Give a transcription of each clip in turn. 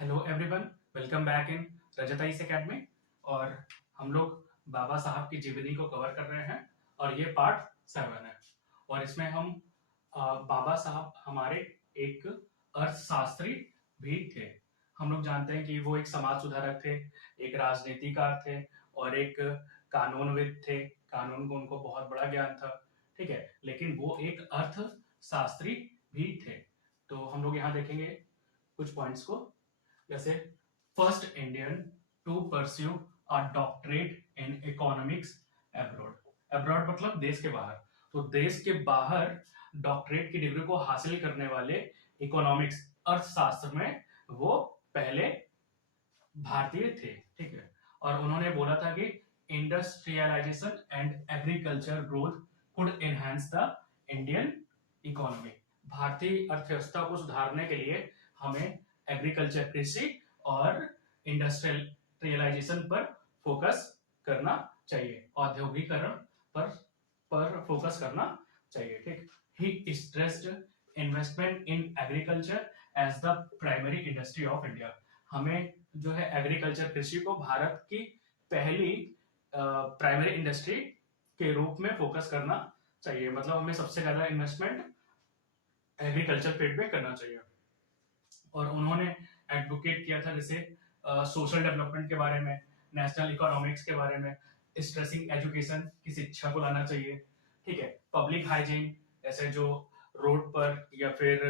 Hello everyone, welcome back in Rajat IAS academy. और हम लोग बाबा साहब की जीवनी को कवर कर रहे हैं और ये पार्ट 7 है। और इसमें हम बाबा साहब हमारे एक अर्थशास्त्री भी थे। हम लोग जानते हैं कि वो एक समाज सुधारक थे, एक राजनीतिकार थे और एक कानूनविद थे। कानून को उनको बहुत बड़ा ज्ञान था, ठीक है, लेकिन वो एक अर्थशास्त्री भी थे। तो हम लोग यहाँ देखेंगे कुछ पॉइंट्स को, जैसे first Indian to pursue a doctorate in economics abroad. Abroad मतलब देश के बाहर। तो देश के बाहर डॉक्टरेट की डिग्री को हासिल करने वाले इकोनॉमिक्स अर्थशास्त्र में वो पहले भारतीय थे, ठीक है। और उन्होंने बोला था कि industrialisation and agriculture growth could enhance the Indian economy. भारतीय अर्थव्यवस्था को सुधारने के लिए हमें एग्रीकल्चर, कृषि और इंडस्ट्रियलाइजेशन पर फोकस करना चाहिए, औद्योगिकरण पर फोकस करना चाहिए, ठीक। He stressed investment in agriculture as the primary industry of India. हमें जो है एग्रीकल्चर, कृषि को भारत की पहली प्राइमरी इंडस्ट्री के रूप में फोकस करना चाहिए। मतलब हमें सबसे ज्यादा इन्वेस्टमेंट एग्रीकल्चर फील्ड में करना चाहिए। और उन्होंने एडवोकेट किया था जैसे सोशल डेवलपमेंट के बारे में, नेशनल इकोनॉमिक्स के बारे में, स्ट्रेसिंग एजुकेशन की शिक्षा को लाना चाहिए, ठीक है। पब्लिक हाइजीन, ऐसे जो रोड पर या फिर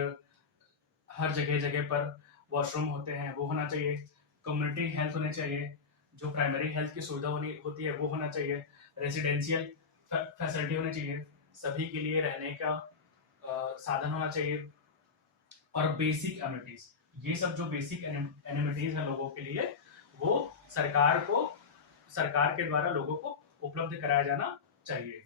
हर जगह जगह पर वॉशरूम होते हैं वो होना चाहिए। कम्युनिटी हेल्थ होने चाहिए, जो प्राइमरी हेल्थ की सुविधा होती है वो होना चाहिए। रेजिडेंशियल फैसिलिटी होनी चाहिए, सभी के लिए रहने का साधन होना चाहिए। और बेसिक एमिनिटीज, ये सब जो बेसिक एमिनिटीज है लोगों के लिए, वो सरकार के द्वारा लोगों को उपलब्ध कराया जाना चाहिए।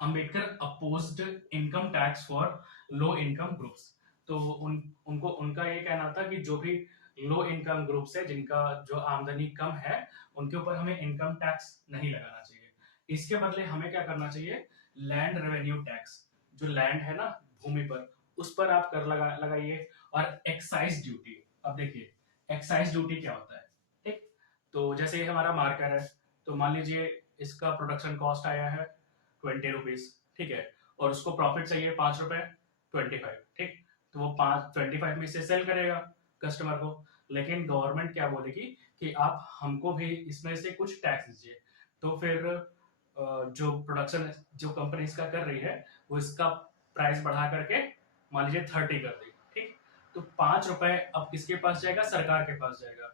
Ambedkar opposed income tax for low income groups. तो उनको उनका ये कहना था कि जो भी लो इनकम ग्रुप्स है, जिनका जो आमदनी कम है, उनके ऊपर हमें इनकम टैक्स नहीं लगाना चाहिए। इसके बदले हमें क्या करना चाहिए, लैंड रेवेन्यू टैक्स, जो लैंड है ना, भूमि पर, उस पर आप कर लगाइए। और एक्साइज ड्यूटी, अब देखिए एक्साइज ड्यूटी क्या होता है, ठीक। तो जैसे ये हमारा मार्कर है, तो मान लीजिए इसका प्रोडक्शन कॉस्ट आया है 20 रुपीज, ठीक है, और उसको प्रॉफिट चाहिए 5 रुपए, 25, ठीक। तो वो 25 में से सेल करेगा कस्टमर को। लेकिन गवर्नमेंट क्या बोलेगी कि आप हमको भी इसमें से कुछ टैक्स दीजिए। तो फिर जो प्रोडक्शन जो कंपनी इसका कर रही है, वो इसका प्राइस बढ़ा करके मान लीजिए 30 कर दी, ठीक। तो 5 रुपए अब किसके पास जाएगा, सरकार के पास जाएगा,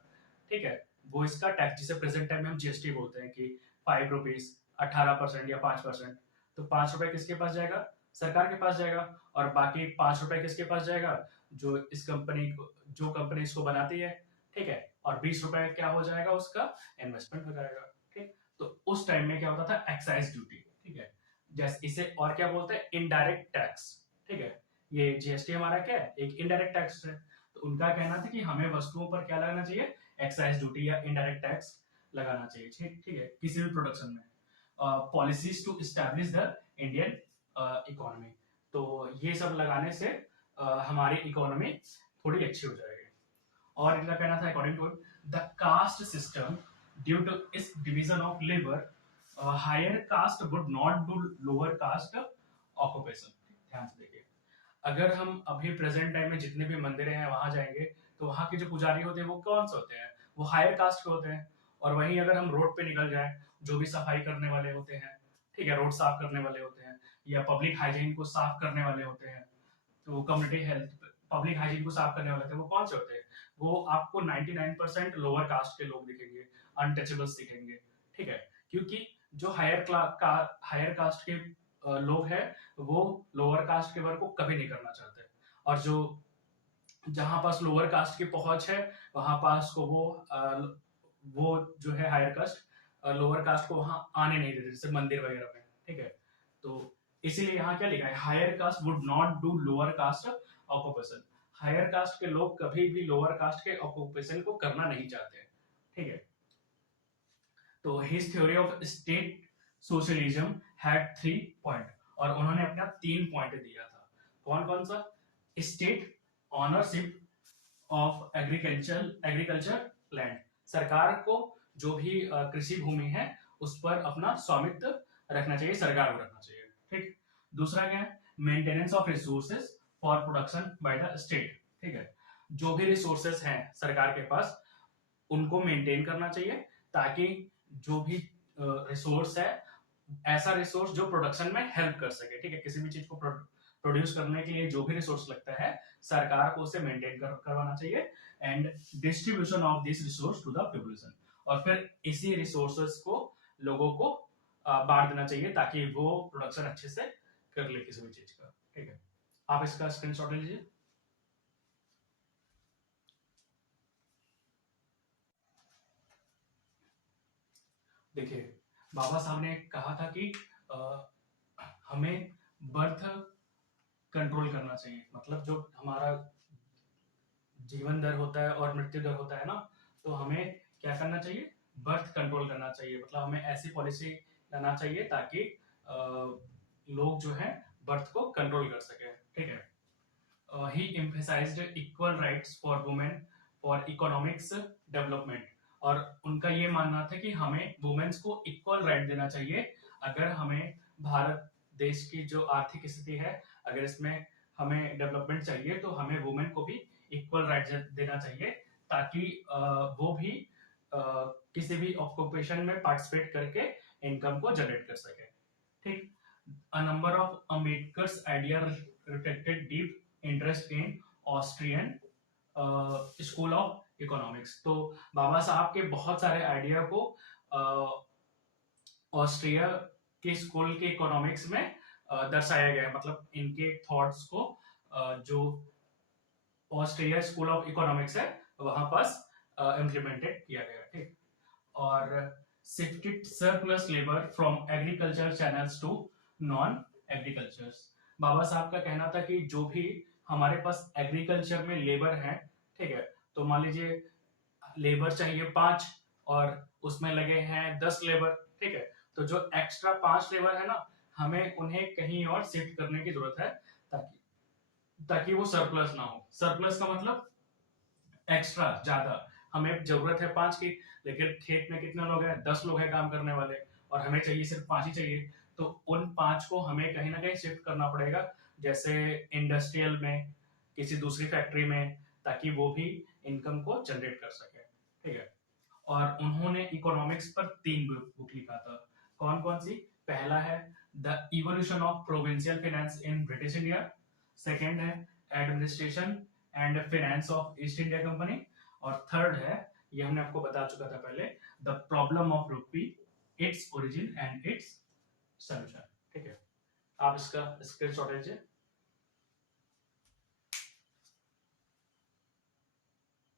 ठीक है। वो इसका टैक्स, जिसे प्रेजेंट टाइम में हम जीएसटी बोलते हैं कि 5 रुपीज, 18% या 5%। तो 5 रुपए किसके पास जाएगा, सरकार के पास जाएगा। और बाकी 5 रुपए किसके पास जाएगा, जो इस कंपनी को, जो कंपनी इसको बनाती है, ठीक है। और 20 रुपए क्या हो जाएगा, उसका इन्वेस्टमेंट हो जाएगा, ठीक। तो उस टाइम में क्या होता था, एक्साइज ड्यूटी, ठीक है। जैसे इसे और क्या बोलते हैं, इनडायरेक्ट टैक्स, ठीक है। ये जीएसटी हमारा क्या है, एक इनडायरेक्ट टैक्स है। तो उनका कहना था कि हमें वस्तुओं पर क्या लगाना चाहिए, एक्साइज ड्यूटी या इनडायरेक्ट टैक्स लगाना चाहिए, ठीक है, किसी भी प्रोडक्शन में। Policies to establish the Indian economy. तो ये सब लगाने से हमारी इकोनॉमी थोड़ी अच्छी हो जाएगी। और इनका कहना था, according to the caste system, due to इस division of labour, higher caste would not do lower caste occupation. ध्यान से देखिए, अगर हम अभी प्रेजेंट टाइम में जितने भी मंदिर हैं वहां जाएंगे, तो वहां के जो पुजारी होते हैं वो कौन से होते हैं, वो हायर कास्ट के होते हैं। और वहीं अगर हम रोड पे निकल जाए, जो भी सफाई करने वाले होते हैं, ठीक है, रोड साफ करने वाले होते हैं या पब्लिक हाइजीन को साफ करने वाले होते हैं, तो कम्युनिटी हेल्थ, पब्लिक हाइजीन को साफ करने वाले थे, वो कौन से होते हैं, वो आपको 99% लोअर कास्ट के लोग दिखेंगे, अनटचेबल्स दिखेंगे, ठीक है। क्योंकि जो हायर कास्ट के लोग हैं, वो लोअर कास्ट के वर्क को कभी नहीं करना चाहते। और जो जहां पास लोअर कास्ट की पहुंच है, वहां पास को वो जो है हायर कास्ट, लोअर कास्ट को वहां आने नहीं देते, जैसे मंदिर वगैरह में, ठीक है। तो इसीलिए यहाँ क्या लिखा है, higher caste would not do lower caste occupation. Higher caste के लोग कभी भी लोअर कास्ट के ऑक्यूपेशन को करना नहीं चाहते, ठीक है। तो his theory of state socialism had 3 point, और उन्होंने अपना 3 पॉइंट दिया था। कौन कौन सा, state ownership of agriculture land, सरकार को जो भी कृषि भूमि है उस पर अपना स्वामित्व रखना चाहिए, सरकार को रखना चाहिए। ठीक। दूसरा क्या है, maintenance of resources for production by the state. ठीक है, जो भी रिसोर्सेज हैं सरकार के पास उनको मेंटेन करना चाहिए, ताकि जो भी रिसोर्स है ऐसा रिसोर्स जो प्रोडक्शन में हेल्प कर सके। ठीक है, किसी भी चीज को प्रोड्यूस करने के लिए जो भी रिसोर्स लगता है सरकार को उसे मेंटेन करवाना चाहिए, and distribution of this resource to the population, और फिर इसी रिसोर्सेस को लोगों को बांट देना चाहिए ताकि वो प्रोडक्शन अच्छे से कर ले किसी भी चीज का। ठीक है, आप इसका स्क्रीनशॉट ले लीजिए। देखिए, बाबा साहब ने कहा था कि हमें बर्थ कंट्रोल करना चाहिए, मतलब जो हमारा जीवन दर होता है और मृत्यु दर होता है ना, तो हमें क्या करना चाहिए, बर्थ कंट्रोल करना चाहिए, मतलब हमें ऐसी पॉलिसी लाना चाहिए ताकि लोग जो है बर्थ को कंट्रोल कर सके। ठीक है, he emphasized equal rights for women for economics development, और उनका ये मानना था कि हमें वुमेन्स को इक्वल राइट देना चाहिए। अगर हमें भारत देश की जो आर्थिक स्थिति है, अगर इसमें हमें डेवलपमेंट चाहिए तो हमें वुमेन को भी इक्वल राइट देना चाहिए, ताकि वो भी किसी भी ऑक्यूपेशन में पार्टिसिपेट करके इनकम को जनरेट कर सके। ठीक। A number of Ambedkar's idea reflected deep interest in Austrian school of economics. तो बाबा साहब के बहुत सारे आइडिया को ऑस्ट्रिया के स्कूल के इकोनॉमिक्स में दर्शाया गया है, मतलब इनके थॉट्स को जो ऑस्ट्रिया स्कूल ऑफ इकोनॉमिक्स है वहां पास इम्प्लीमेंटेड किया गया। ठीक। और shifted surplus labour from agriculture channels to non agricultures. Baba Saheb का कहना था कि जो भी हमारे पास एग्रीकल्चर में लेबर है, ठीक है, तो मान लीजिए लेबर चाहिए 5 और उसमें लगे हैं 10 लेबर, ठीक है, तो जो एक्स्ट्रा 5 लेबर है ना, हमें उन्हें कहीं और शिफ्ट करने की जरूरत है ताकि वो सरप्लस ना हो। सरप्लस का मतलब एक्स्ट्रा, ज्यादा, हमें जरूरत है 5 की, लेकिन खेत में कितने लोग हैं, 10 लोग हैं काम करने वाले, और हमें चाहिए सिर्फ 5 ही चाहिए, तो उन 5 को हमें कहीं ना कहीं शिफ्ट करना पड़ेगा, जैसे इंडस्ट्रियल में, किसी दूसरी फैक्ट्री में, ताकि वो भी इनकम को जनरेट कर सके। ठीक है, और उन्होंने इकोनॉमिक्स पर 3 बुक लिखा था। कौन कौन सी? पहला है the evolution of provincial finance in British India, second है administration and finance of East India Company, और थर्ड है, ये हमने आपको बता चुका था पहले, the problem of rupee, its origin and its solution. ठीक है, आप इसका स्क्रीनशॉट लीजिए।